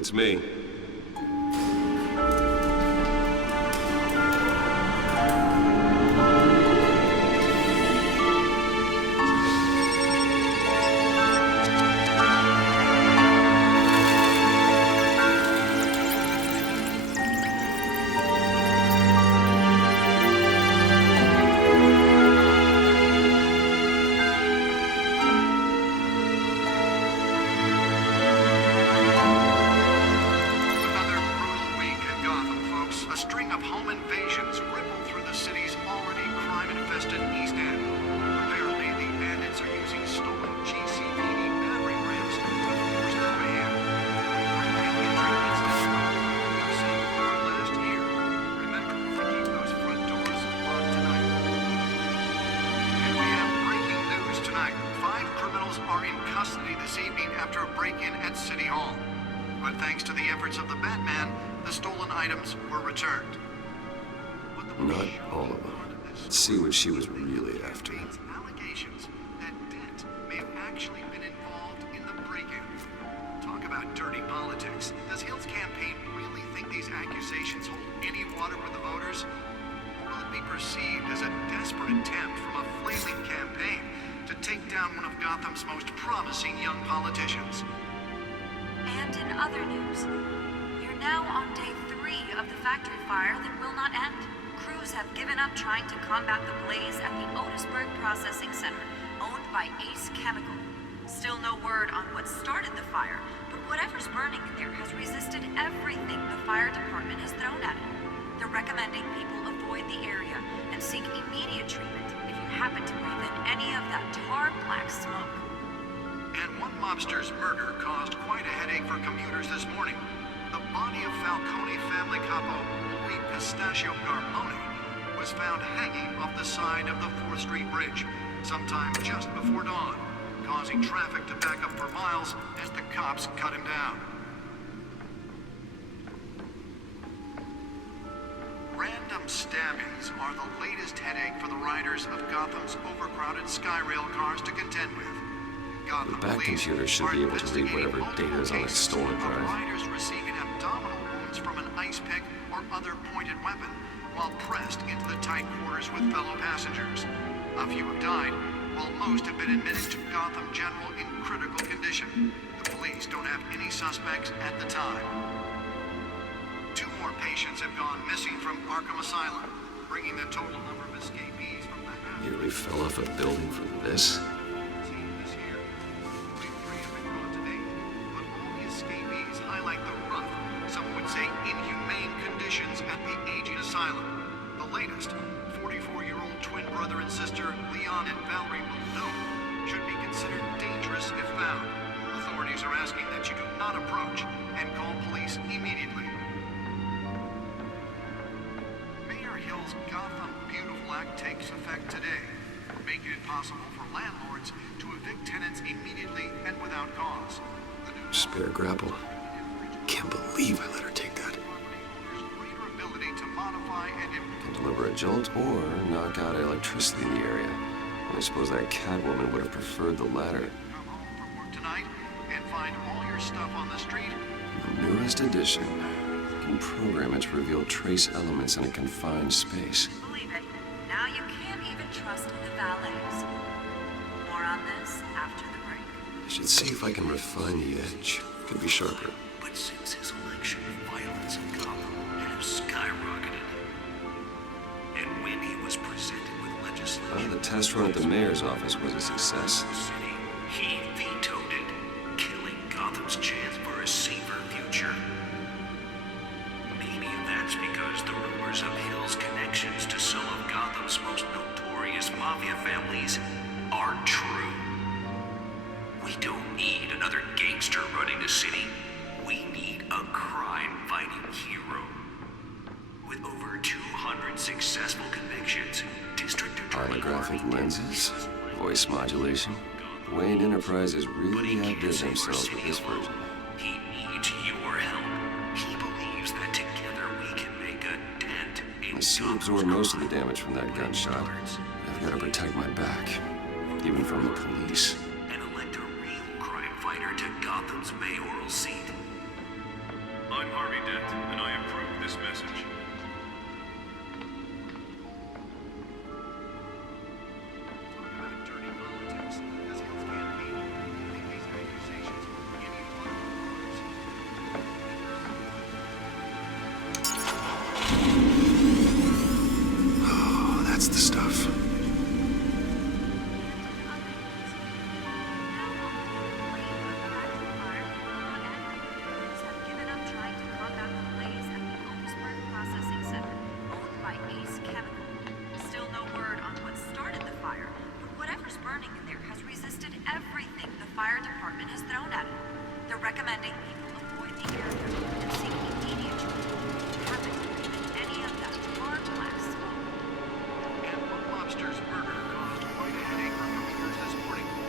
It's me. Not all of them. Let's see what she was really after. Allegations that Dent may have actually been involved in the break-in. Talk about dirty politics. Does Hill's campaign really think these accusations hold any water with the voters? Or will it be perceived as a desperate attempt from a flailing campaign to take down one of Gotham's most promising young politicians? And in other news, you're now on day 3 of the factory fire that will not end. Crews have given up trying to combat the blaze at the Otisburg Processing Center, owned by Ace Chemical. Still no word on what started the fire, but whatever's burning in there has resisted everything the fire department has thrown at it. They're recommending people avoid the area and seek immediate treatment if you happen to breathe in any of that tar black smoke. And one mobster's murder caused quite a headache for commuters this morning. The body of Falcone family capo Louis Pistachio Garmone was found hanging off the side of the 4th Street Bridge sometime just before dawn, causing traffic to back up for miles as the cops cut him down. Random stabbings are the latest headache for the riders of Gotham's overcrowded Skyrail cars to contend with. The back computer should be able to read whatever data is on its stolen drive. Riders receiving abdominal wounds from an ice pick or other pointed weapon while pressed into the tight quarters with fellow passengers. A few have died, while most have been admitted to Gotham General in critical condition. The police don't have any suspects at the time. 2 more patients have gone missing from Arkham Asylum, bringing the total number of escapees from the house. Nearly fell off a building for this. Highlight the rough, some would say inhumane conditions at the aging asylum. The latest, 44-year-old twin brother and sister Leon and Valerie Muldoon should be considered dangerous if found. Authorities are asking that you do not approach and call police immediately. Mayor Hill's Gotham Beautiful Act takes effect today, making it possible for landlords to evict tenants immediately and without cause. Spare grapple. Can't believe I let her take that. Can deliver a jolt or knock out electricity in the area. I suppose that Catwoman would have preferred the latter. Come home from work tonight and find all your stuff on the street. The newest edition can program it to reveal trace elements in a confined space. Believe it, now you can't even trust the valets. More on this after the break. I should see if I can refine the edge. Could be sharper. But since his election, violence in Gotham has skyrocketed. And when he was presented with legislation... The test run at the mayor's office was a success. He vetoed it, killing Gotham's chance for a safer future. Maybe that's because the rumors of Hill's connections to some of Gotham's most notorious mafia families are true. We don't need another gangster running the city. We need a crime-fighting hero. With over 200 successful convictions, District Attorney... Holographic lenses, voice modulation. Wayne Enterprises really outdid themselves with this version. He needs your help. He believes that together we can make a dent in... My suit absorbed most of the damage from that gunshot. I've got to protect my back, even from the police. And elect a real crime fighter to Gotham's mayoral seat. I'm Harvey Dent, and I approve this message. Talk about dirty politics. As Hill's campaign, I think these accusations will begin to Oh, that's the stuff.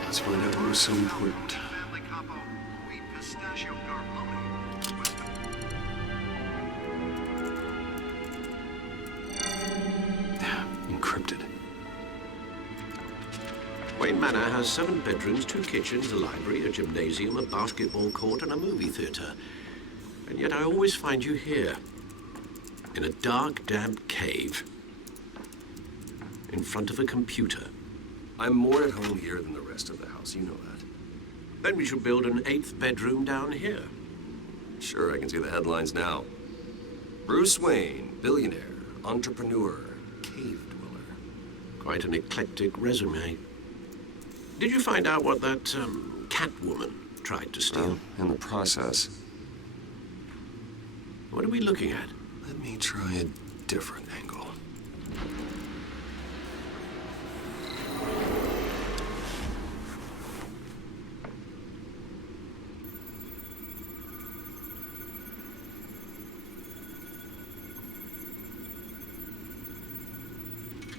Let's find out what was so important. family capo, Louis Pistachio Garmoni was Encrypted. Wayne Manor has 7 bedrooms, 2 kitchens, a library, a gymnasium, a basketball court, and a movie theater. And yet I always find you here, in a dark, damp cave, in front of a computer. I'm more at home here than the rest of the house, you know that. Then we should build an 8th bedroom down here. Sure, I can see the headlines now. Bruce Wayne, billionaire, entrepreneur, cave dweller. Quite an eclectic resume. Did you find out what that, Catwoman tried to steal? Well, in the process, What are we looking at? let me try a different angle.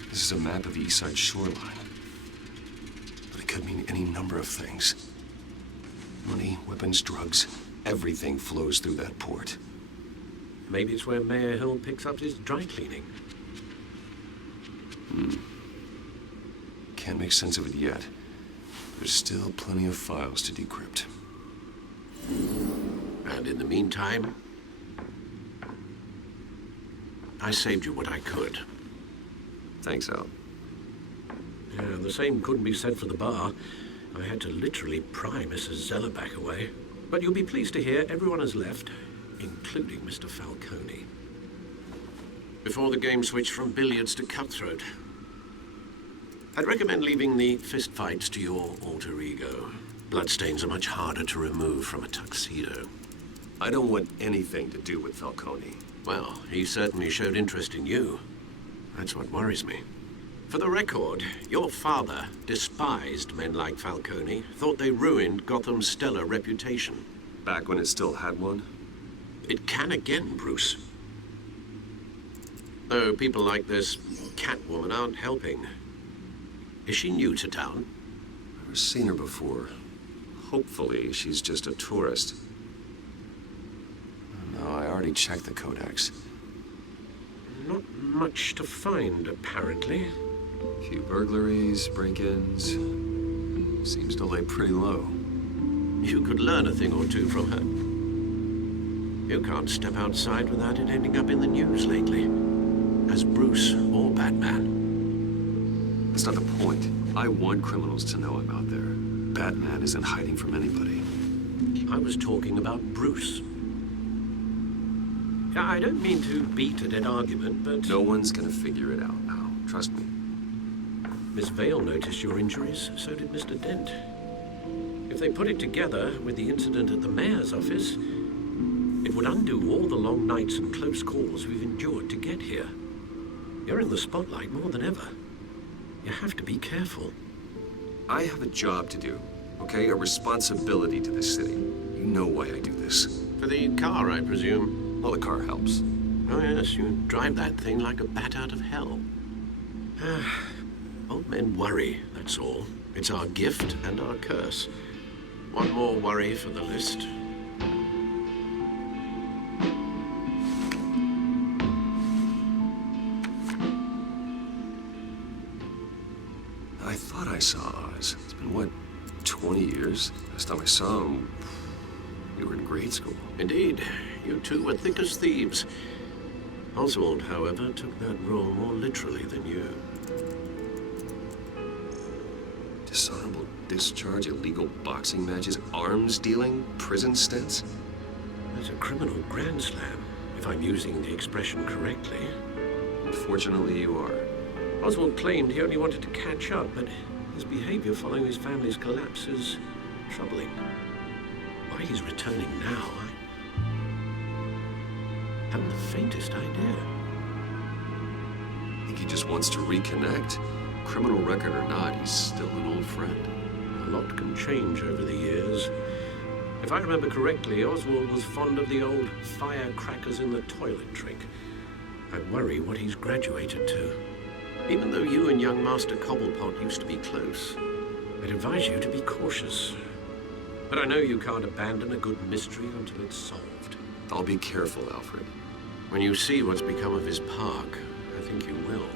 This is a map of the East Side shoreline. But it could mean any number of things. Money, weapons, drugs, everything flows through that port. Maybe it's where Mayor Hill picks up his dry cleaning. Can't make sense of it yet. There's still plenty of files to decrypt. And in the meantime, I saved you what I could. Thanks, Al. Yeah, the same couldn't be said for the bar. I had to literally pry Mrs. Zellerback away. But you'll be pleased to hear everyone has left, including Mr. Falcone. Before the game switched from billiards to cutthroat. I'd recommend leaving the fistfights to your alter ego. Bloodstains are much harder to remove from a tuxedo. I don't want anything to do with Falcone. Well, he certainly showed interest in you. That's what worries me. For the record, your father despised men like Falcone, thought they ruined Gotham's stellar reputation. Back when it still had one? It can again, Bruce. Though people like this Catwoman aren't helping. Is she new to town? Never seen her before. Hopefully, she's just a tourist. No, I already checked the codex. Not much to find, apparently. A few burglaries, break-ins. Seems to lay pretty low. You could learn a thing or two from her. You can't step outside without it ending up in the news lately. As Bruce or Batman. That's not the point. I want criminals to know I'm out there. Batman isn't hiding from anybody. I was talking about Bruce. I don't mean to beat a dead argument, but... No one's gonna figure it out now. Trust me. Miss Vale noticed your injuries, so did Mr. Dent. If they put it together with the incident at the mayor's office, it would undo all the long nights and close calls we've endured to get here. You're in the spotlight more than ever. You have to be careful. I have a job to do, okay? A responsibility to this city. You know why I do this. For the car, I presume. Well, the car helps. Oh, yes, you drive that thing like a bat out of hell. Old men worry, that's all. It's our gift and our curse. One more worry for the list. I thought I saw Oz. It's been, what, 20 years? Last time I saw him, we were in grade school. Indeed. You two were thick as thieves. Oswald, however, took that role more literally than you. Dishonorable discharge, illegal boxing matches, arms dealing, prison stints? There's a criminal grand slam, if I'm using the expression correctly. Unfortunately, you are. Oswald claimed he only wanted to catch up, but his behavior following his family's collapse is troubling. Why he's returning now, I haven't the faintest idea. I think he just wants to reconnect. Criminal record or not, he's still an old friend. A lot can change over the years. If I remember correctly, Oswald was fond of the old firecrackers in the toilet trick. I worry what he's graduated to. Even though you and young Master Cobblepot used to be close, I'd advise you to be cautious. But I know you can't abandon a good mystery until it's solved. I'll be careful, Alfred. When you see what's become of his park, I think you will.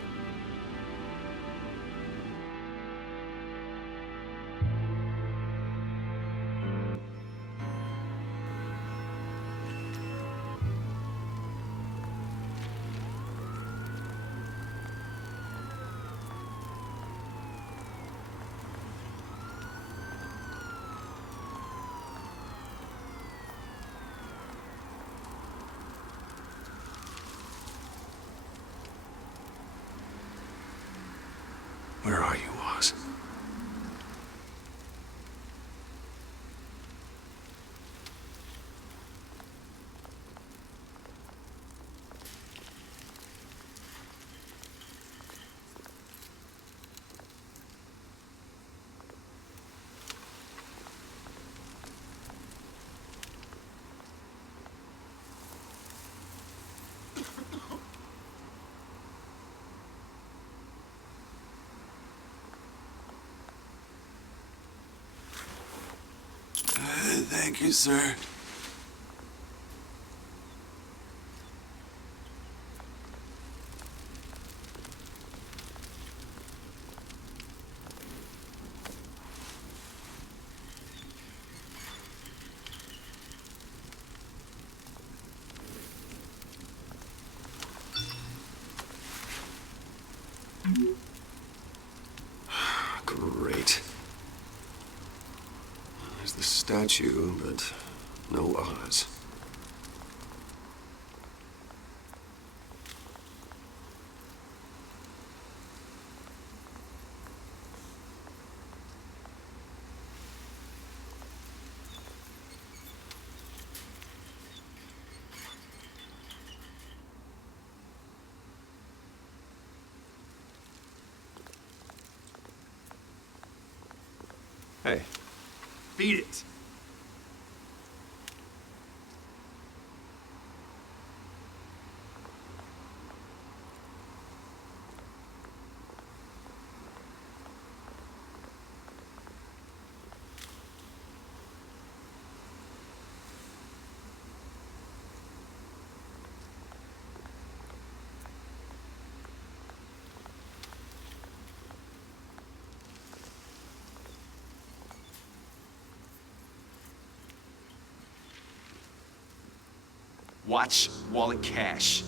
Where are you, Oz? Thank you, sir. Great. There's the statue, but no Oz. Hey. Beat it. Watch wallet cash.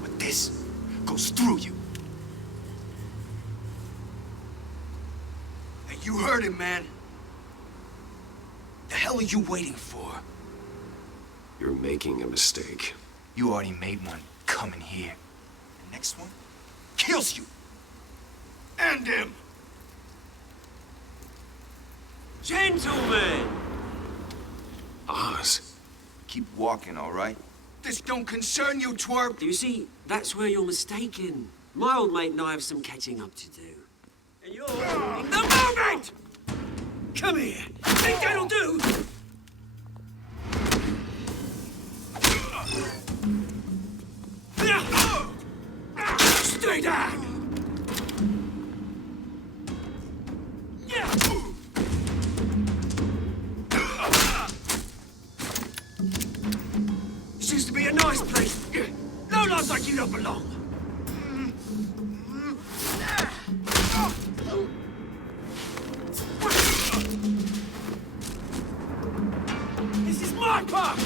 But this goes through you. Hey, you heard him, man. The hell are you waiting for? You're making a mistake. You already made one coming here. The next one kills you. And him. Gentlemen! Oz. Keep walking, all right? This don't concern you, twerp. You see, that's where you're mistaken. My old mate and I have some catching up to do. And you're in the moment! Come here. Think that'll do? Stay down! Used to be a nice place. No lives like you don't belong. This is my park.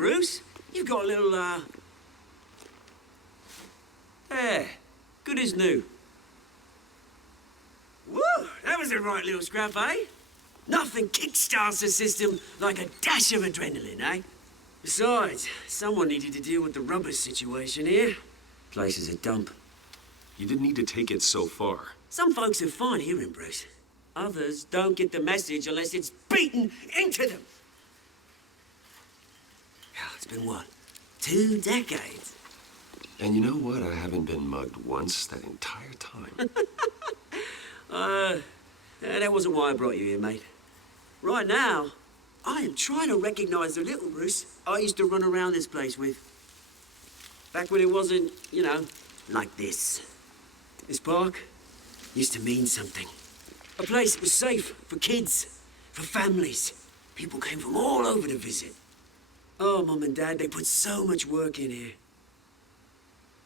Bruce. You've got a little, there. Good as new. Woo! That was a right little scrap, eh? Nothing kickstarts the system like a dash of adrenaline, eh? Besides, someone needed to deal with the rubbish situation here. Place is a dump. You didn't need to take it so far. Some folks are fine hearing, Bruce. Others don't get the message unless it's beaten into them. It's been what? 2 decades? And you know what? I haven't been mugged once that entire time. That wasn't why I brought you here, mate. Right now, I am trying to recognize the little Bruce I used to run around this place with. Back when it wasn't, you know, like this. This park used to mean something. A place that was safe for kids, for families. People came from all over to visit. Oh, Mum and Dad, they put so much work in here.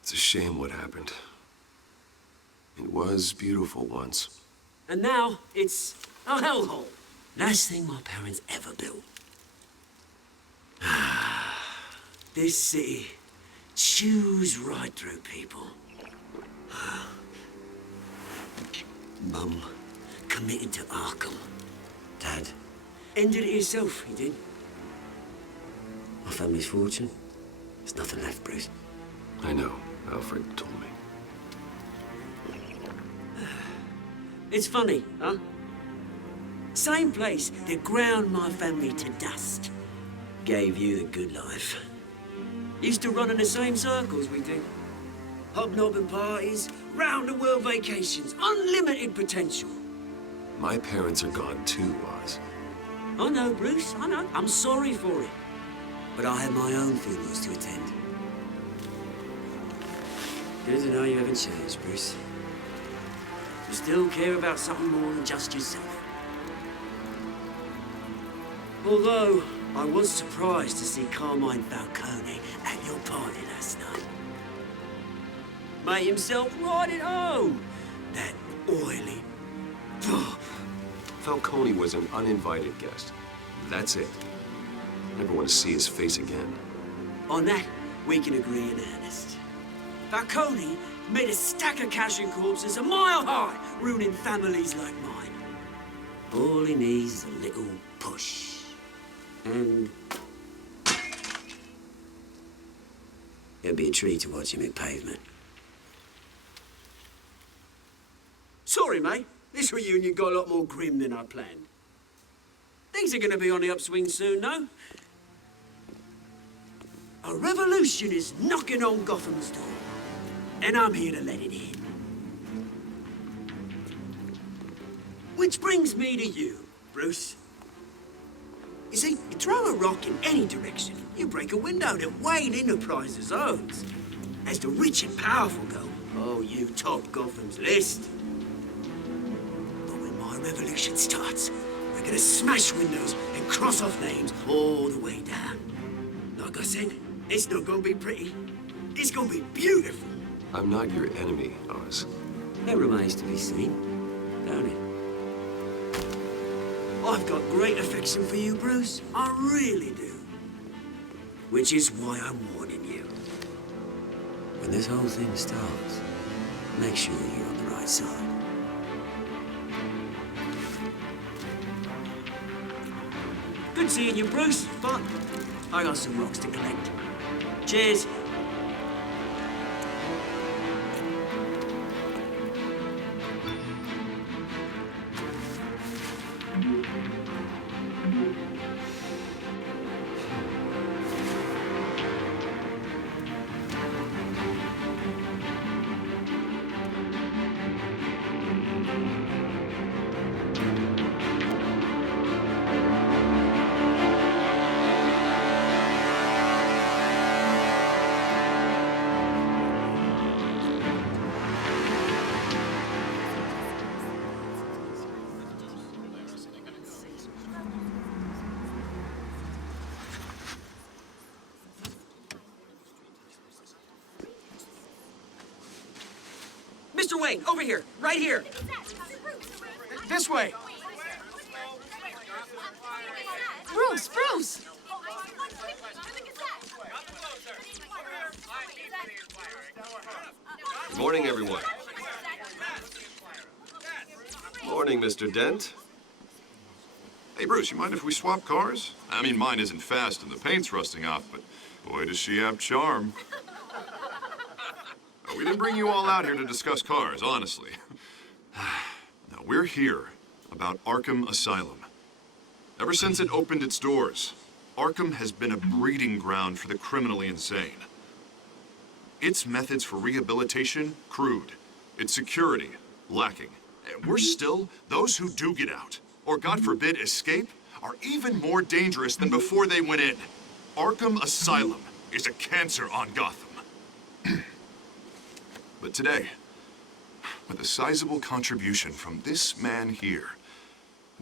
It's a shame what happened. It was beautiful once. And now, it's a hellhole. Last thing my parents ever built. This city chews right through people. Mum committed to Arkham. Dad ended it himself, he did. My family's fortune, there's nothing left, Bruce. I know. Alfred told me. It's funny, huh? Same place that ground my family to dust. Gave you the good life. Used to run in the same circles we did. Hobnobbing parties, round-the-world vacations, unlimited potential. My parents are gone too, Oz. I know, Bruce, I know. I'm sorry for it. But I have my own funerals to attend. Good to know you haven't changed, Bruce. You still care about something more than just yourself. Although, I was surprised to see Carmine Falcone at your party last night. Made himself right at home. That oily... Falcone was an uninvited guest. That's it. Never want to see his face again. On that, we can agree in earnest. Falcone made a stack of casual corpses a mile high, ruining families like mine. All he needs is a little push. And... it'll be a treat to watch him hit pavement. Sorry, mate. This reunion got a lot more grim than I planned. Things are gonna be on the upswing soon, no? A revolution is knocking on Gotham's door. And I'm here to let it in. Which brings me to you, Bruce. You see, you throw a rock in any direction, you break a window that Wayne Enterprises owns. As the rich and powerful go, oh, you top Gotham's list. But when my revolution starts, we're gonna smash windows and cross off names all the way down. Like I said, it's not gonna be pretty. It's gonna be beautiful. I'm not your enemy, Oz. It remains to be seen, don't it? I've got great affection for you, Bruce. I really do. Which is why I'm warning you. When this whole thing starts, make sure you're on the right side. Good seeing you, Bruce, but I got some rocks to collect. Cheers. Mr. Wayne, over here, right here. This way. Bruce! Morning, everyone. Morning, Mr. Dent. Hey, Bruce, you mind if we swap cars? I mean, mine isn't fast and the paint's rusting off, but boy, does she have charm. We didn't bring you all out here to discuss cars, honestly. Now, we're here about Arkham Asylum. Ever since it opened its doors, Arkham has been a breeding ground for the criminally insane. Its methods for rehabilitation, crude. Its security, lacking. And worse still, those who do get out, or God forbid, escape, are even more dangerous than before they went in. Arkham Asylum is a cancer on Gotham. But today, with a sizable contribution from this man here,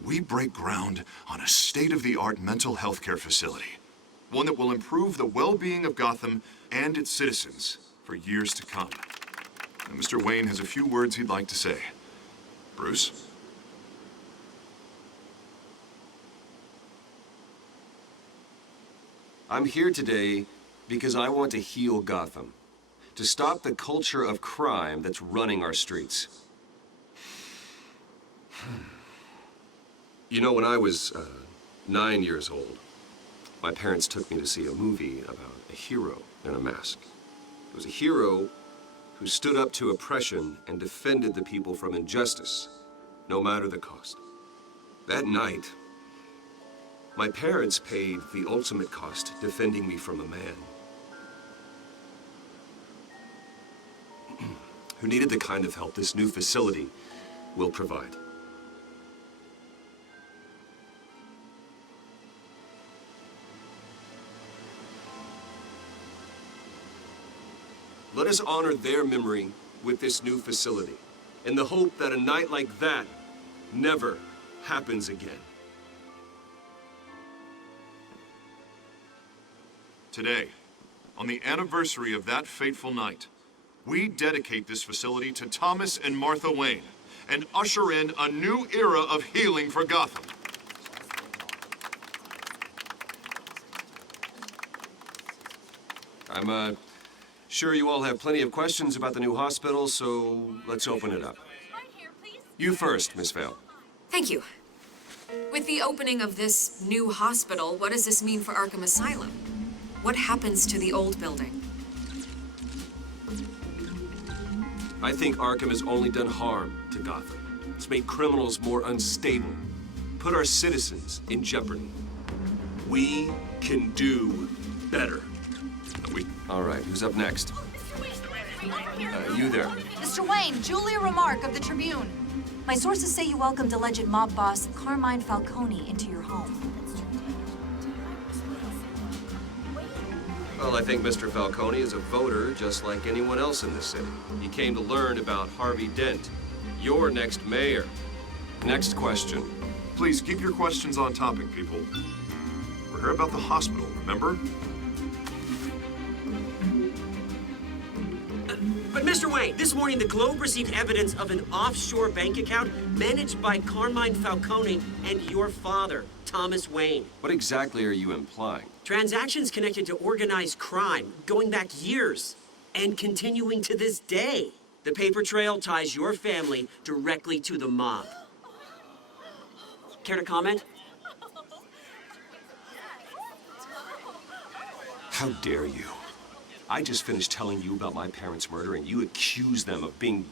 we break ground on a state-of-the-art mental health care facility. One that will improve the well-being of Gotham and its citizens for years to come. And Mr. Wayne has a few words he'd like to say. Bruce? I'm here today because I want to heal Gotham. To stop the culture of crime that's running our streets. You know, when I was 9 years old, my parents took me to see a movie about a hero in a mask. It was a hero who stood up to oppression and defended the people from injustice, no matter the cost. That night, my parents paid the ultimate cost defending me from a man who needed the kind of help this new facility will provide. Let us honor their memory with this new facility, in the hope that a night like that never happens again. Today, on the anniversary of that fateful night, we dedicate this facility to Thomas and Martha Wayne and usher in a new era of healing for Gotham. I'm sure you all have plenty of questions about the new hospital, so let's open it up. You first, Miss Vale. Thank you. With the opening of this new hospital, what does this mean for Arkham Asylum? What happens to the old building? I think Arkham has only done harm to Gotham. It's made criminals more unstable, put our citizens in jeopardy. We can do better. All right, who's up next? You there. Mr. Wayne, Julia Remark of the Tribune. My sources say you welcomed alleged mob boss Carmine Falcone into your home. Well, I think Mr. Falcone is a voter just like anyone else in this city. He came to learn about Harvey Dent, your next mayor. Next question. Please keep your questions on topic, people. We're here about the hospital, remember? But Mr. Wayne, this morning the Globe received evidence of an offshore bank account managed by Carmine Falcone and your father, Thomas Wayne. What exactly are you implying? Transactions connected to organized crime, going back years, and continuing to this day. The paper trail ties your family directly to the mob. Care to comment? How dare you? I just finished telling you about my parents' murder and you accuse them of being,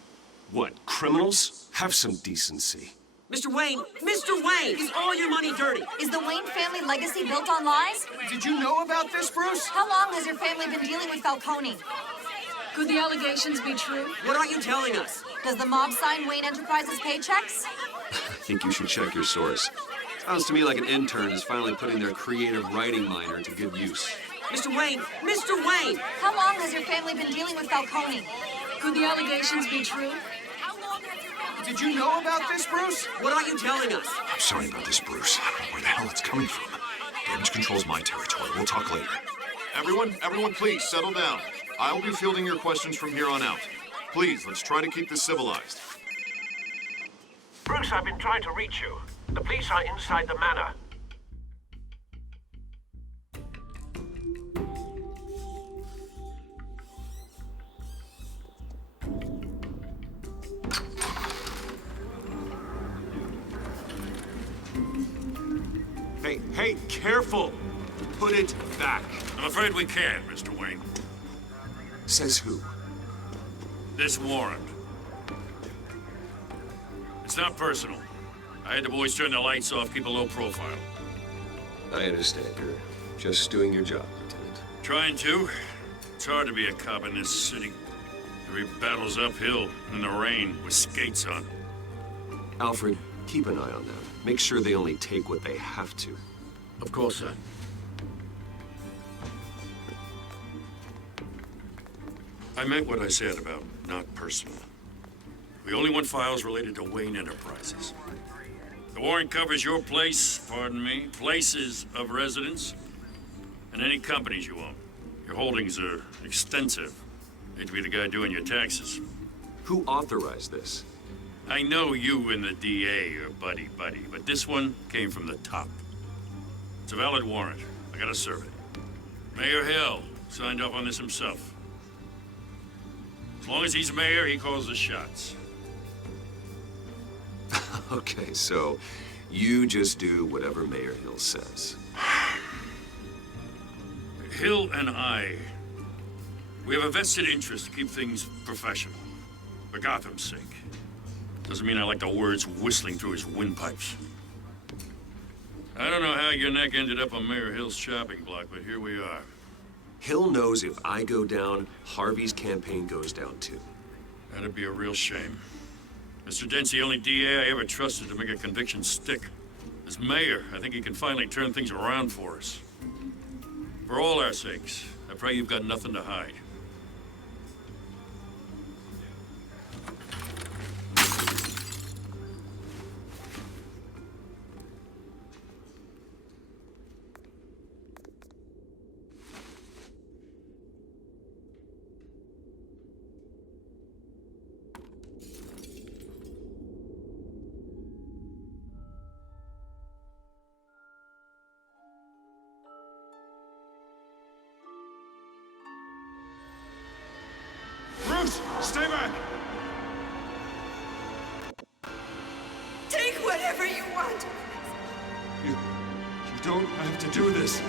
what, criminals? Have some decency. Mr. Wayne, is all your money dirty? Is the Wayne family legacy built on lies? Did you know about this, Bruce? How long has your family been dealing with Falcone? Could the allegations be true? What aren't you telling us? Does the mob sign Wayne Enterprises paychecks? I think you should check your source. Sounds to me like an intern is finally putting their creative writing minor to good use. Mr. Wayne! How long has your family been dealing with Falcone? Could the allegations be true? Did you know about this, Bruce? What aren't you telling us? I'm sorry about this, Bruce. I don't know where the hell it's coming from. Damage control's my territory. We'll talk later. Everyone, please, settle down. I'll be fielding your questions from here on out. Please, let's try to keep this civilized. Bruce, I've been trying to reach you. The police are inside the manor. Hey, careful! Put it back. I'm afraid we can't, Mr. Wayne. Says who? This warrant. It's not personal. I had the boys turn the lights off, keep a low profile. I understand. You're just doing your job, Lieutenant. Trying to. It's hard to be a cop in this city. Every battle's uphill, in the rain, with skates on. Alfred, keep an eye on them. Make sure they only take what they have to. Of course, sir. I meant what I said about not personal. We only want files related to Wayne Enterprises. The warrant covers your place, pardon me, places of residence, and any companies you own. Your holdings are extensive. Hate to be the guy doing your taxes. Who authorized this? I know you and the DA are buddy-buddy, but this one came from the top. It's a valid warrant. I gotta serve it. Mayor Hill signed off on this himself. As long as he's mayor, he calls the shots. Okay, so you just do whatever Mayor Hill says. Hill and I, we have a vested interest to keep things professional. For Gotham's sake. Doesn't mean I like the words whistling through his windpipes. I don't know how your neck ended up on Mayor Hill's chopping block, but here we are. Hill knows if I go down, Harvey's campaign goes down too. That'd be a real shame. Mr. Dent's the only DA I ever trusted to make a conviction stick. As mayor, I think he can finally turn things around for us. For all our sakes, I pray you've got nothing to hide. Stay back! Take whatever you want. You don't have to do this.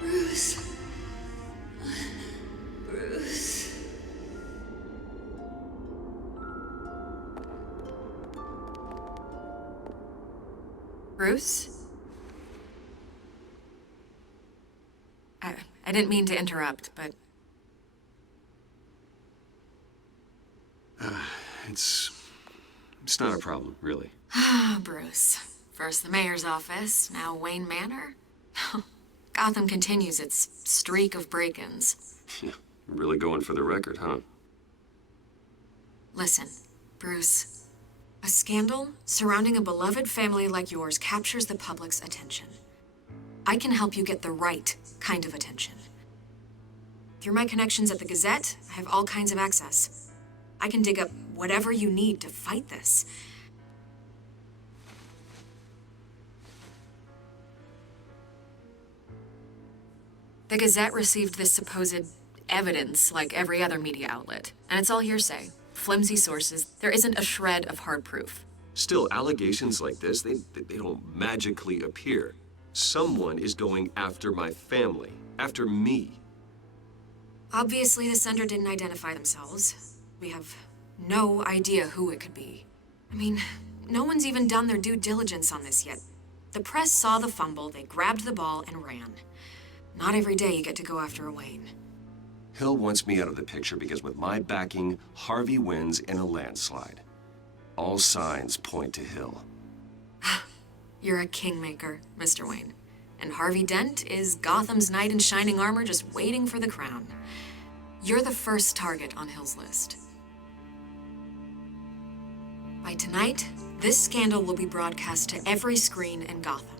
Bruce. Bruce. Bruce? I didn't mean to interrupt, but... It's not a problem, really. Bruce. First the mayor's office, now Wayne Manor. Gotham continues its streak of break-ins. Yeah, really going for the record, huh? Listen, Bruce. A scandal surrounding a beloved family like yours captures the public's attention. I can help you get the right kind of attention. Through my connections at the Gazette, I have all kinds of access. I can dig up whatever you need to fight this. The Gazette received this supposed evidence like every other media outlet, and it's all hearsay. Flimsy sources. There isn't a shred of hard proof. Still, allegations like this, they don't magically appear. Someone is going after my family, after me. Obviously, the sender didn't identify themselves. We have no idea who it could be. I mean, no one's even done their due diligence on this yet. The press saw the fumble, they grabbed the ball and ran. Not every day you get to go after a Wayne. Hill wants me out of the picture because with my backing, Harvey wins in a landslide. All signs point to Hill. You're a kingmaker, Mr. Wayne. And Harvey Dent is Gotham's knight in shining armor just waiting for the crown. You're the first target on Hill's list. By tonight, this scandal will be broadcast to every screen in Gotham.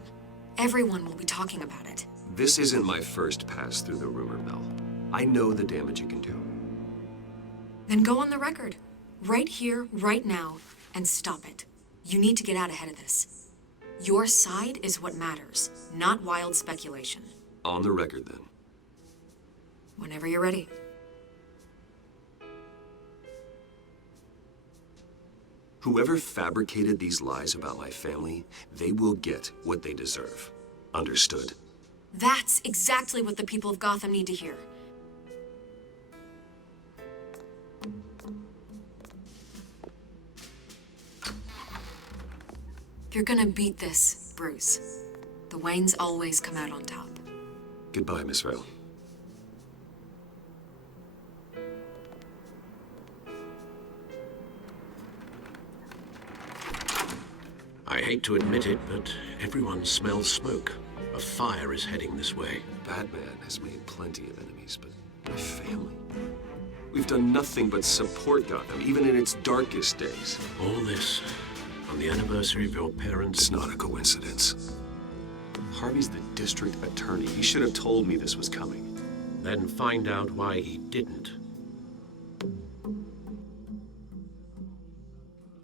Everyone will be talking about it. This isn't my first pass through the rumor mill. I know the damage it can do. Then go on the record. Right here, right now, and stop it. You need to get out ahead of this. Your side is what matters, not wild speculation. On the record, then. Whenever you're ready. Whoever fabricated these lies about my family, they will get what they deserve. Understood? That's exactly what the people of Gotham need to hear. You're gonna beat this, Bruce. The Waynes always come out on top. Goodbye, Miss Vale. I hate to admit it, but everyone smells smoke. A fire is heading this way. Batman has made plenty of enemies, but my family? We've done nothing but support Gotham, even in its darkest days. All this on the anniversary of your parents'... It's not a coincidence. Harvey's the district attorney. He should have told me this was coming. Then find out why he didn't.